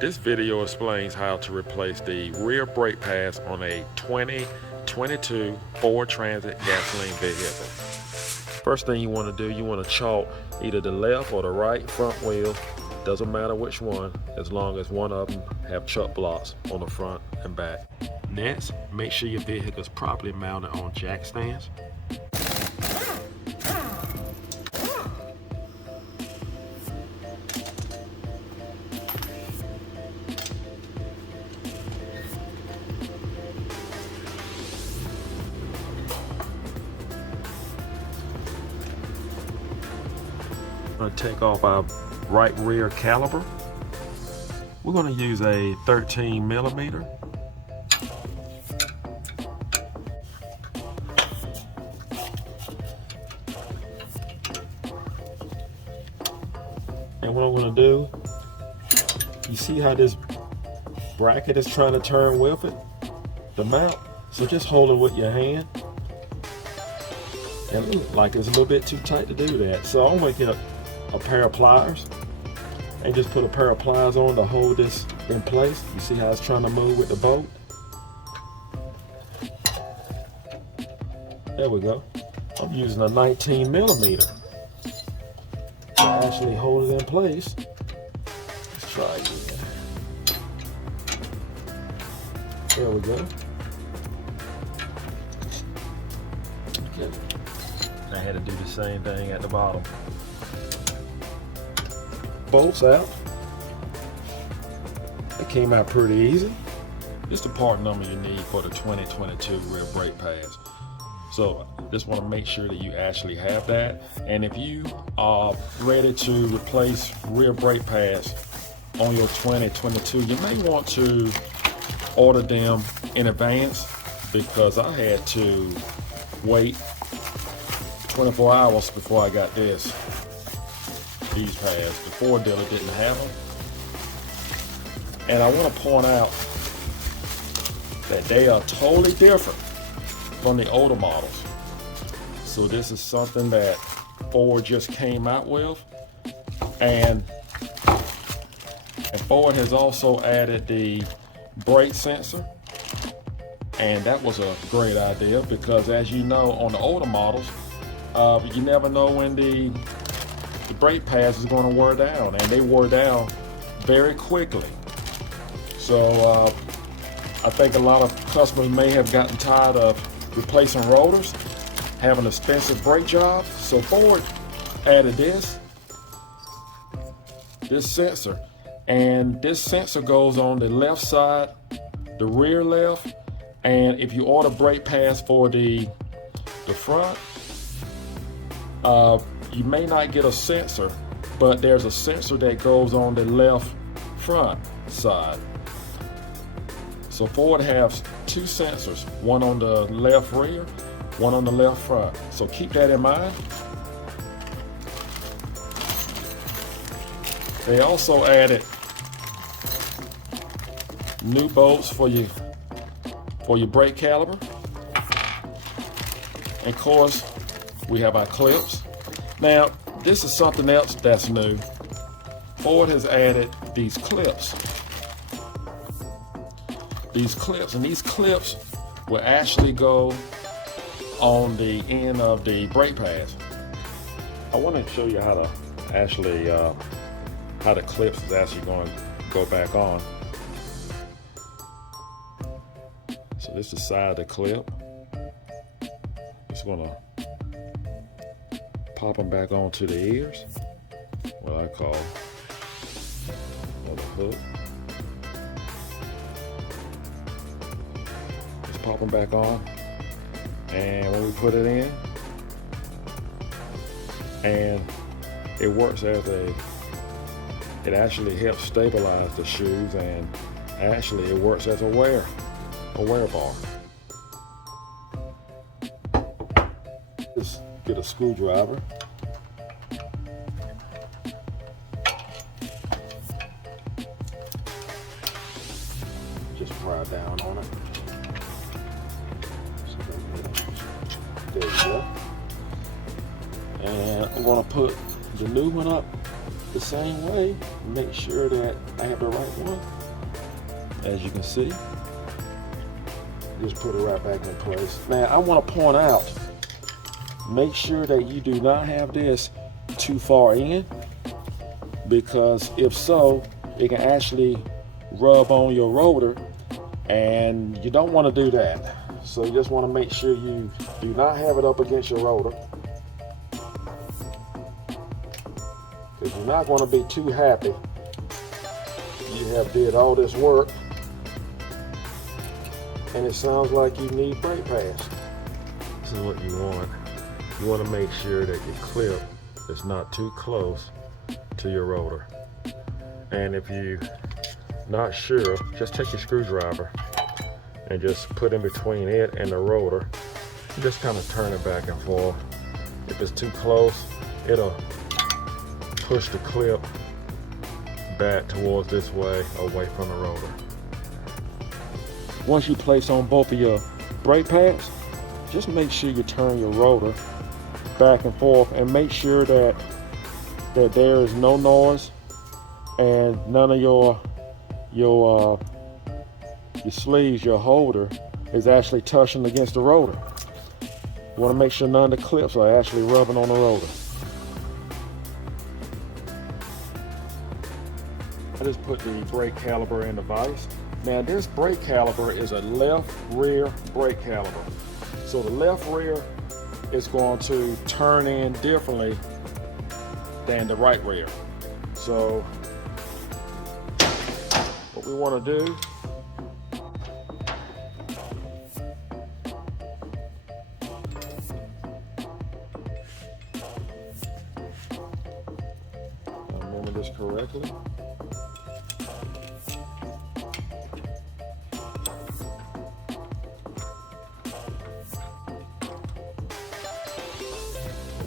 This video explains how to replace the rear brake pads on a 2022 Ford Transit gasoline vehicle. First thing you want to do, you want to chalk either the left or the right front wheel. Doesn't matter which one, as long as one of them have chuck blocks on the front and back. Next, make sure your vehicle is properly mounted on jack stands. I'm going to take off our right rear caliper. We're going to use a 13 millimeter. And what I'm going to do, you see how this bracket is trying to turn with it, the mount? So just hold it with your hand. And it looks like it's a little bit too tight to do that. So I'm going to get a pair of pliers and just put a pair of pliers on to hold this in place. You see how it's trying to move with the boat? There we go. I'm using a 19 millimeter to actually hold it in place. Let's try again. There we go. Okay. I had to do the same thing at the bottom. Bolts out. It came out pretty easy. This is the part number you need for the 2022 rear brake pads. So just want to make sure that you actually have that. And if you are ready to replace rear brake pads on your 2022, you may want to order them in advance, because I had to wait 24 hours before I got these pads. The Ford dealer didn't have them. And I want to point out that they are totally different from the older models. So this is something that Ford just came out with. And Ford has also added the brake sensor. And that was a great idea, because as you know, on the older models, you never know when the brake pads is going to wear down, and they wore down very quickly. So I think a lot of customers may have gotten tired of replacing rotors, having expensive brake jobs. So Ford added this sensor, and this sensor goes on the left side, the rear left, and if you order brake pads for the front, you may not get a sensor, but there's a sensor that goes on the left front side. So Ford has two sensors, one on the left rear, one on the left front. So keep that in mind. They also added new bolts for your brake caliper. And of course, we have our clips. Now, this is something else that's new. Ford has added these clips. These clips will actually go on the end of the brake pads. I want to show you how to actually, how the clips is actually going to go back on. So this is the side of the clip. It's going to pop them back onto the ears, what I call the hook. Just pop them back on, and when we put it in, and it works as it actually helps stabilize the shoes, and actually it works as a wear bar. Just get a screwdriver. Just pry down on it. There you go. And I'm going to put the new one up the same way, make sure that I have the right one. As you can see, just put it right back in place. Now I want to point out, make sure that you do not have this too far in, because if so, it can actually rub on your rotor, and you don't want to do that. So you just want to make sure you do not have it up against your rotor, because you're not going to be too happy. You have did all this work and it sounds like you need brake pads. This is what you want. You want to make sure that your clip is not too close to your rotor. And if you're not sure, just take your screwdriver and just put in between it and the rotor. And just kind of turn it back and forth. If it's too close, it'll push the clip back towards this way, away from the rotor. Once you place on both of your brake pads, just make sure you turn your rotor back and forth, and make sure that there is no noise and none of your sleeves, your holder, is actually touching against the rotor. You want to make sure none of the clips are actually rubbing on the rotor. I just put the brake caliper in the vise. Now this brake caliper is a left rear brake caliper. So the left rear is going to turn in differently than the right rear. So what we want to do, I remember this correctly.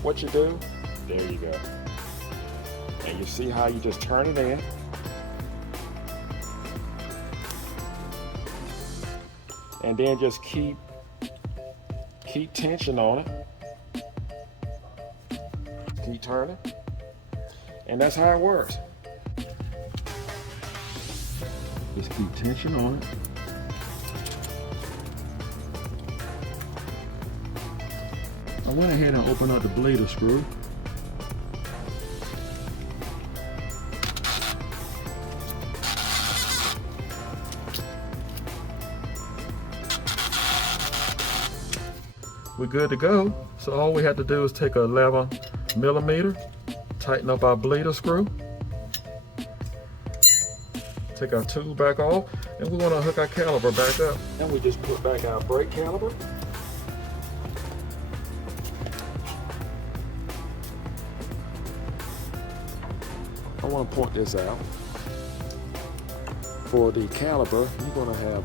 What you do, there you go. And you see how you just turn it in. And then just keep tension on it. Keep turning. And that's how it works. Just keep tension on it. I went ahead and opened up the bleeder screw. We're good to go. So all we have to do is take a 11mm, tighten up our bleeder screw, take our tool back off, and we want to hook our caliper back up. And we just put back our brake caliper. I want to point this out. For the caliper, you're going to have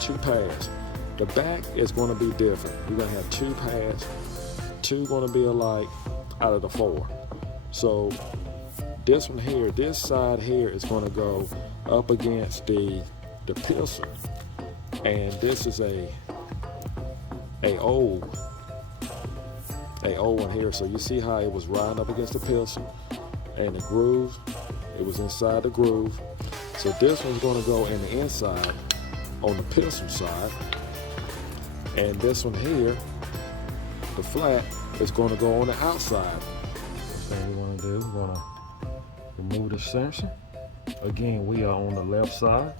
2 pads. The back is going to be different. You're going to have 2 pads, 2 going to be alike out of the 4. So this one here, this side here is going to go up against the piston, and this is a O one here. So you see how it was riding up against the piston, and the groove, it was inside the groove. So this one's going to go in the inside on the piston side, and this one here, the flat, is going to go on the outside. First thing we want to do, we want to remove the sensor. Again, we are on the left side.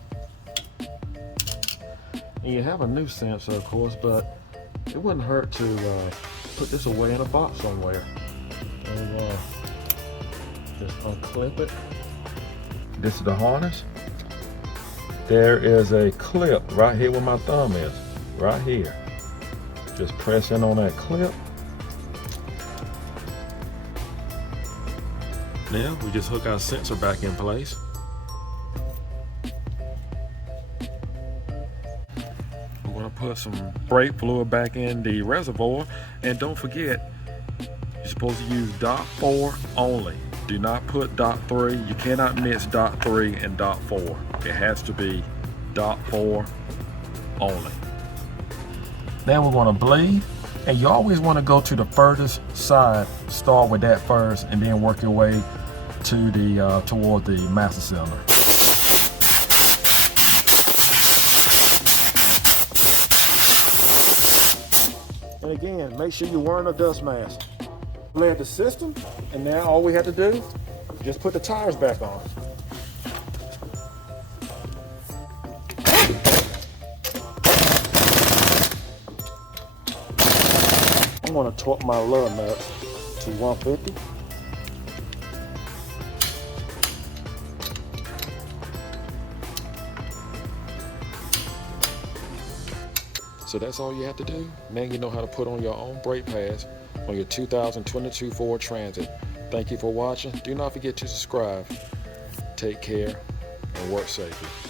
And you have a new sensor, of course, but it wouldn't hurt to put this away in a box somewhere. And just unclip it. This is the harness. There is a clip right here where my thumb is, right here. Just press in on that clip. Now we just hook our sensor back in place. We're going to put some brake fluid back in the reservoir, and don't forget, you're supposed to use dot 4 only. Do not put dot 3. You cannot mix dot 3 and dot 4. It has to be dot 4 only. Then we're going to bleed, and you always want to go to the furthest side. Start with that first and then work your way to the toward the master cylinder. And again, make sure you're wearing a dust mask. Bled the system, and now all we have to do, just put the tires back on. I'm going to torque my lug nut to 150. So that's all you have to do. Now you know how to put on your own brake pads on your 2022 Ford Transit. Thank you for watching. Do not forget to subscribe. Take care and work safely.